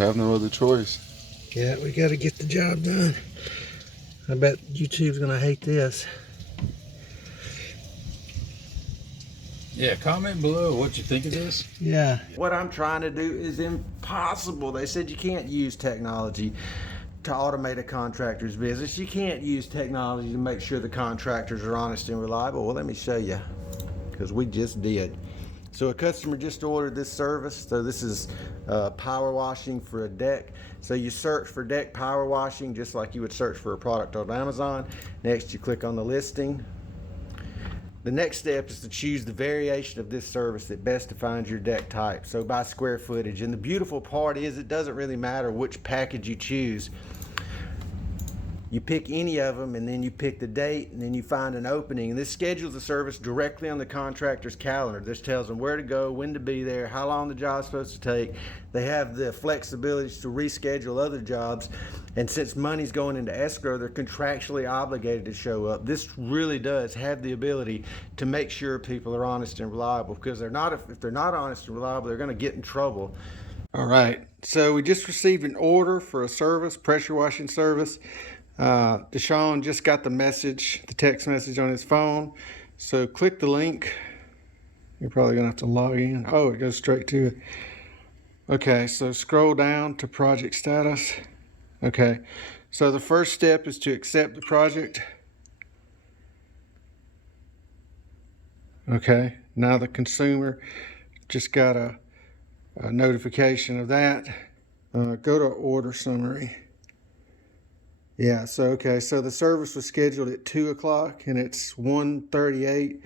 have no other choice. Yeah, we got to get the job done. I bet YouTube's gonna hate this. Yeah, comment below what you think of this. Yeah. What I'm trying to do is impossible. They said you can't use technology to automate a contractor's business. You can't use technology to make sure the contractors are honest and reliable. Well, let me show you, because we just did. So a customer just ordered this service. So this is power washing for a deck. So you search for deck power washing just like you would search for a product on Amazon. Next, you click on the listing. The next step is to choose the variation of this service that best defines your deck type, so by square footage. And the beautiful part is it doesn't really matter which package you choose. You pick any of them, and then you pick the date, and then you find an opening. And this schedules the service directly on the contractor's calendar. This tells them where to go, when to be there, how long the job's supposed to take. They have the flexibility to reschedule other jobs. And since money's going into escrow, they're contractually obligated to show up. This really does have the ability to make sure people are honest and reliable, because if they're not honest and reliable, they're going to get in trouble. All right, so we just received an order for a service, pressure washing service. Deshaun just got the text message on his phone. So click the link. You're probably gonna have to log in. Oh, it goes straight to it. Okay, so scroll down to project status. Okay, so the first step is to accept the project. Okay, now the consumer just got a notification of that. Go to order summary. Yeah, so the service was scheduled at 2 o'clock and it's 1:38.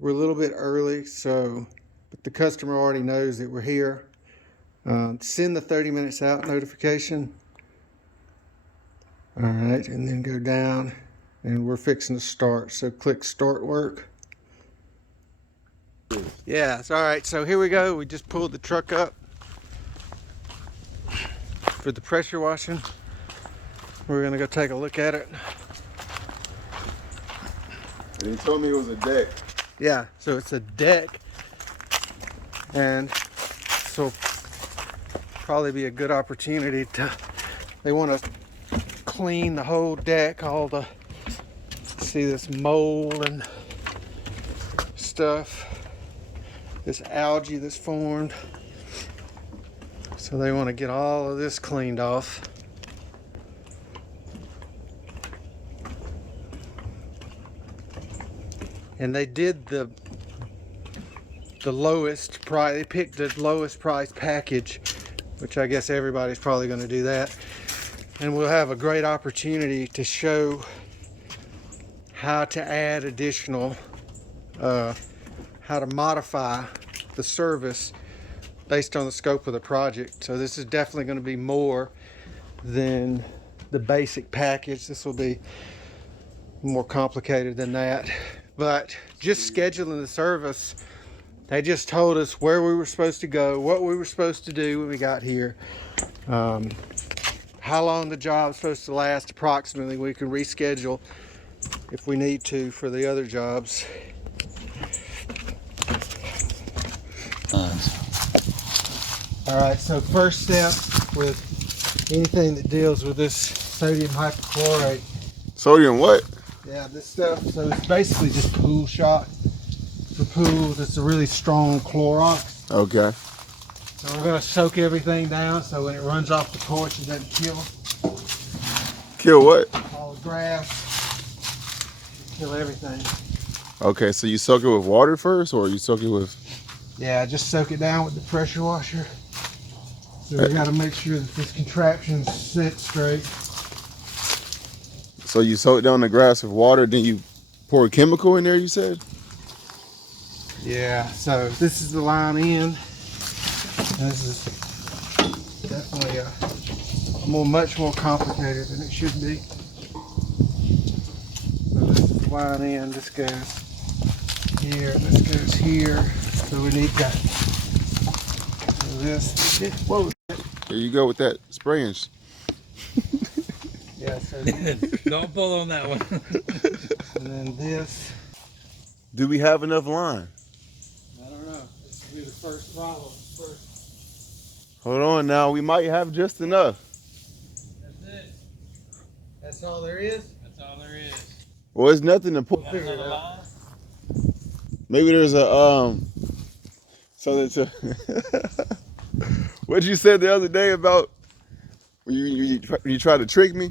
We're a little bit early, but the customer already knows that we're here. Send the 30 minutes out notification. All right, and then go down and we're fixing to start. So click start work. Yeah, it's all right. So here we go. We just pulled the truck up for the pressure washing. We're gonna go take a look at it. And he told me it was a deck. Yeah, so it's a deck, and so probably be a good opportunity they want to clean the whole deck, see this mold and stuff, this algae that's formed. So they want to get all of this cleaned off. And they did the lowest price. They picked the lowest price package, which I guess everybody's probably going to do that. And we'll have a great opportunity to show how to add additional, how to modify the service based on the scope of the project. So this is definitely going to be more than the basic package. This will be more complicated than that. But just scheduling the service, they just told us where we were supposed to go, what we were supposed to do when we got here, how long the job's supposed to last approximately. We can reschedule if we need to for the other jobs. All right, so first step with anything that deals with this sodium hypochlorite. Sodium what? Yeah, this stuff, so it's basically just pool shock for pools. It's a really strong Clorox. Okay. So we're gonna soak everything down so when it runs off the porch it doesn't kill. Kill what? All the grass, kill everything. Okay, so you soak it with water first, or you soak it with? Yeah, just soak it down with the pressure washer. So we gotta make sure that this contraption's set straight. So you soak down the grass with water, then you pour a chemical in there, you said? Yeah, so this is the line in. This is definitely much more complicated than it should be. So this is the line in. This goes here, this goes here. So we need that. So this. Whoa. There you go with that spraying. Yeah, so don't pull on that one. And then this. Do we have enough line? I don't know. This will be the first problem. Hold on now. We might have just enough. That's it. That's all there is? That's all there is. Well, it's nothing to pull. Figure it out. Line? Maybe there's a so that's a what you said the other day about when you tried to trick me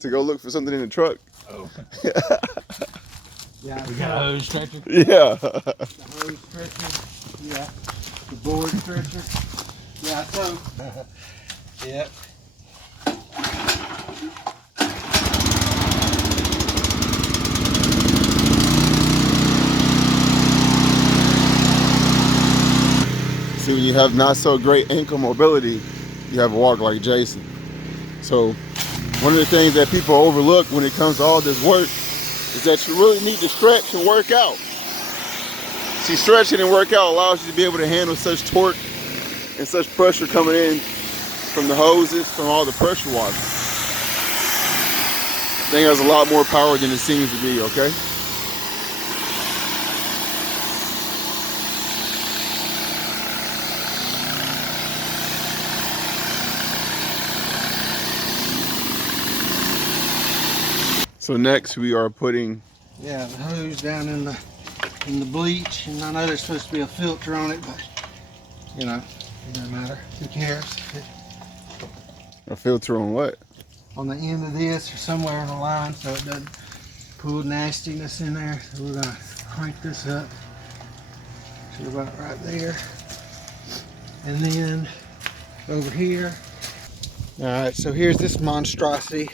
to go look for something in the truck. Oh. Yeah, We got a hose stretcher. Yeah. the hose stretcher. Yeah. The board stretcher. Yeah, so. Yep. See, when you have not so great ankle mobility, you have a walk like Jason. So one of the things that people overlook when it comes to all this work is that you really need to stretch and work out. See, stretching and work out allows you to be able to handle such torque and such pressure coming in from the hoses, from all the pressure washers. I think it has a lot more power than it seems to be, okay? So next we are putting, Yeah, the hose down in the bleach, and I know there's supposed to be a filter on it, but you know, it doesn't matter. Who cares? a filter on what? On the end of this or somewhere on the line, so it doesn't pull nastiness in there. So we're gonna crank this up to about right there, and then over here. All right, so here's this monstrosity.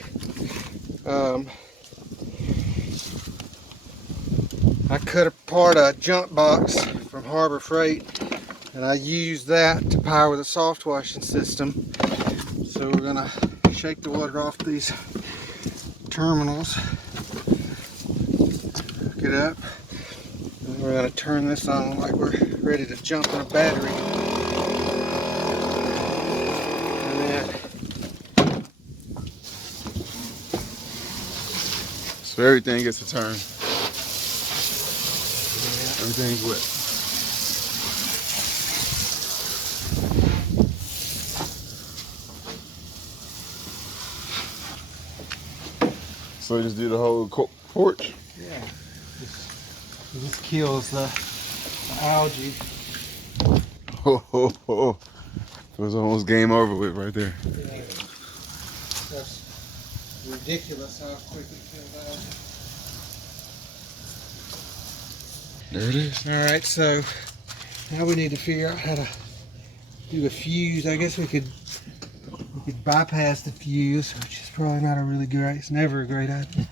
I cut apart a junk box from Harbor Freight, and I used that to power the soft washing system. So we're gonna shake the water off these terminals, hook it up, and we're gonna turn this on like we're ready to jump in a battery. And then So everything gets a turn. Everything's wet. So we just do the whole porch? yeah, this kills the algae. Oh. It was almost game over with right there. Yeah. That's ridiculous how quick it kills algae. There it is. All right, so now we need to figure out how to do a fuse. I guess we could bypass the fuse, which is probably not a really great. It's never a great idea.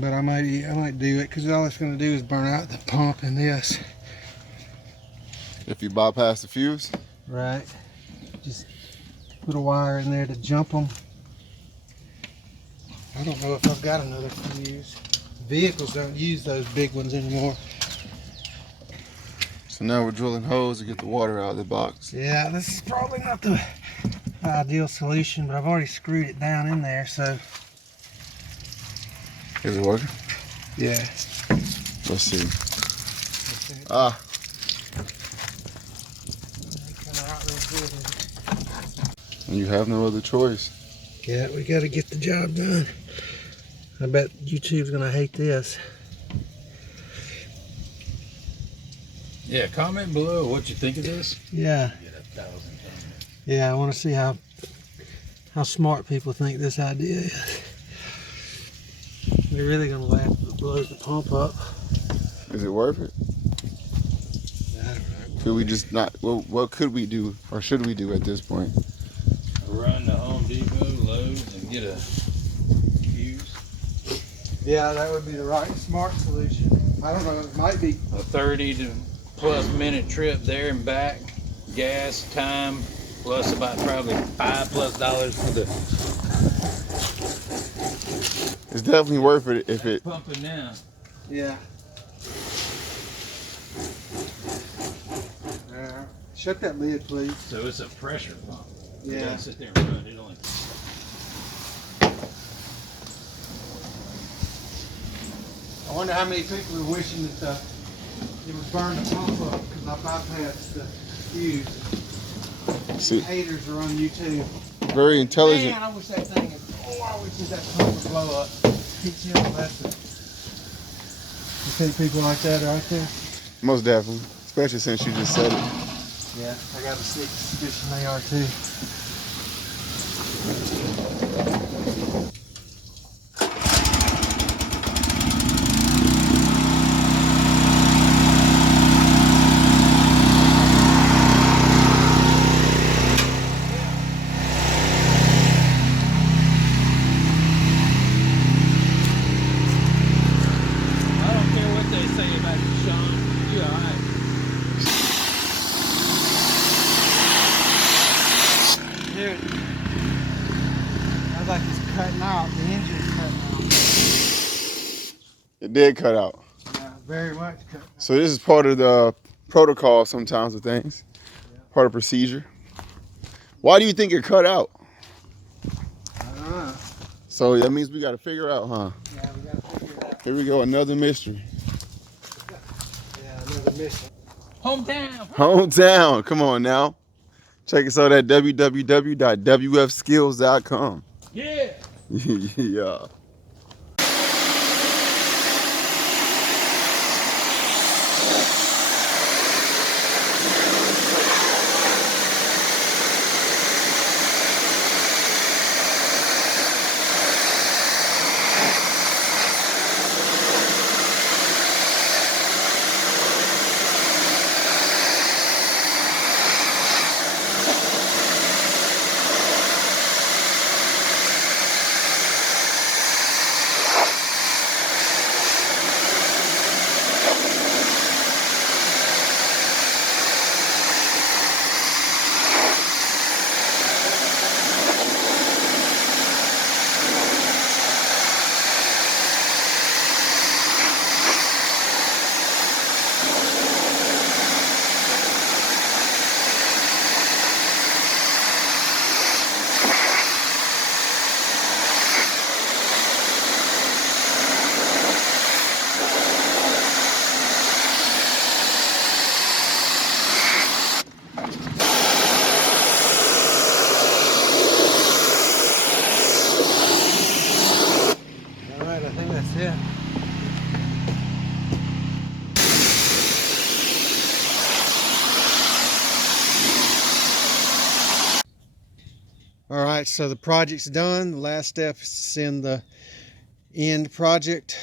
But I might do it because all it's going to do is burn out the pump in this. If you bypass the fuse? Right. Just put a wire in there to jump them. I don't know if I've got another fuse. Vehicles don't use those big ones anymore. So now we're drilling holes to get the water out of the box. Yeah, this is probably not the ideal solution, but I've already screwed it down in there, so. Is it working? Yeah. Let's see. Ah. And you have no other choice. Yeah, we got to get the job done. I bet YouTube's gonna hate this. Yeah, comment below what you think of this. Yeah. Get 1,000 comments. Yeah, I want to see how smart people think this idea is. They're really gonna laugh if it blows the pump up. Is it worth it? I don't know. Could we just not, what could we do or should we do at this point? Run to Home Depot, Lowe's, and get a fuse. Yeah, that would be the right smart solution. I don't know, it might be. A 30 to plus minute trip there and back, gas, time, plus about probably $5+ for the It's definitely worth it if it, pumping now. Yeah. Shut that lid, please. So it's a pressure pump. You Yeah. gotta sit there and run it only. I wonder how many people are wishing that it would burn the pump up because I bypassed the fuse. See, haters are on YouTube. very intelligent. Man, I wish that thing had, I wish that pump would blow up. Teach him a lesson. You think people like that right there? Most definitely, especially since you just said it. Yeah, I got a sneaky suspicion they are too. I don't care what they say about you, Sean. You alright. Dude, sounds like it's cutting out. The engine's cutting out. It did cut out. Yeah, very much cutting out. So this is part of the protocol sometimes of things, part of procedure. Why do you think it cut out? I don't know. So that means we got to figure out, huh? Yeah, we gotta figure it out. Here we go, another mystery. Yeah, another mission. Hometown. Hometown, come on now. Check us out at www.wfskills.com. Yeah. Yeah. Alright, I think that's it. Alright, so the project's done. The last step is to send the end project.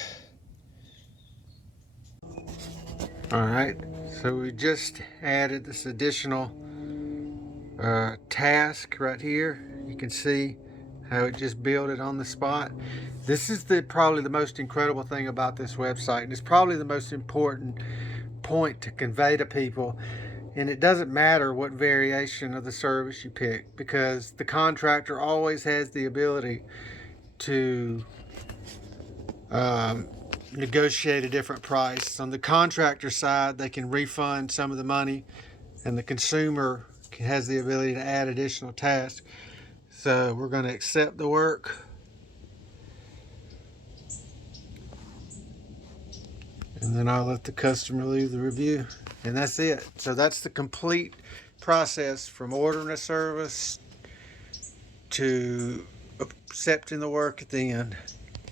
Alright, so we just added this additional task right here. You can see how it just built it on the spot. This is probably the most incredible thing about this website, and it's probably the most important point to convey to people. And it doesn't matter what variation of the service you pick, because the contractor always has the ability to negotiate a different price. On the contractor side, they can refund some of the money, and the consumer has the ability to add additional tasks. So we're going to accept the work. And then I'll let the customer leave the review. And that's it. So that's the complete process from ordering a service to accepting the work at the end.